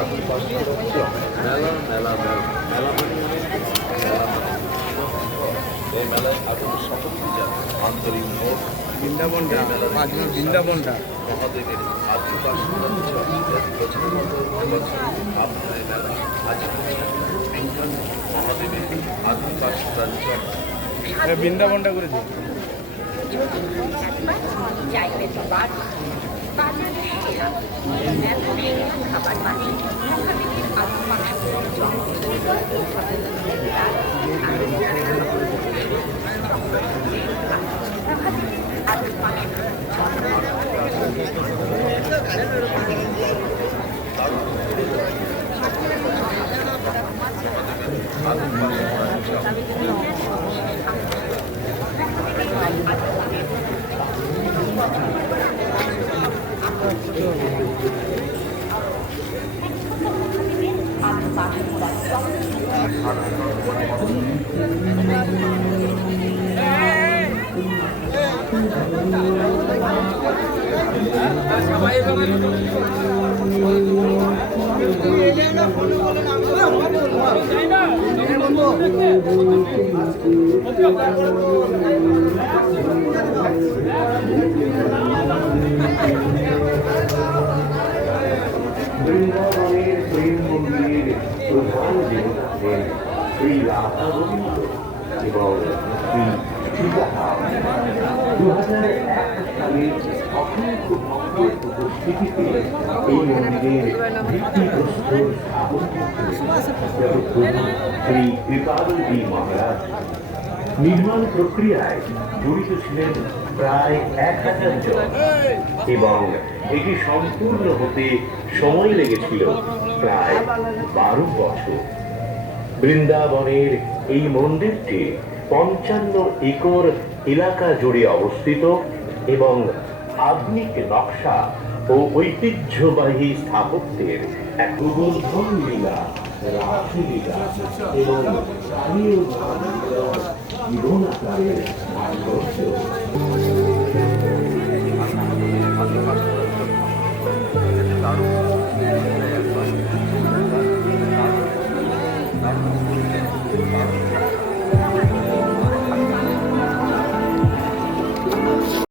আদিবাসী মেলা মেলা মেলা মেলা মেলা এই মেলায় আগত সকল পূজা আন্তরিক হোক। বৃন্দাবনটা বৃন্দাবনটা মহাদেবের আদিবাসী আপনার এই মেলা আজ বিজ্ঞান মহাদেবের আদিবাসী বৃন্দাবনটা করেছে। বৃন্দাবনের প্রেম মন্দিরের প্রধান দেবতা হলেন শ্রী রাধা গোবিন্দ এবং শ্রী সীতারাম। 2001 সালে অসংখ্য ভক্তের উপস্থিতিতে এই মন্দিরের ভিত্তিপ্রস্তর স্থাপন করছিলেন শ্রী কৃপালজি মহারাজ। নির্মাণ প্রক্রিয়ায় জড়িত ছিলেন প্রায় 1000 জন এবং এটি সম্পূর্ণ হতে সময় লেগেছিল প্রায় 12 বছর। বৃন্দাবনের এই মন্দিরটি 55 একর এলাকা জুড়ে অবস্থিত এবং আধুনিক নকশা ও ঐতিহ্যবাহী স্থাপত্যের এক গোবর্ধন লীলা, রাসলীলা এবং স্থানীয় জীবন আকারের ভাস্কর্য।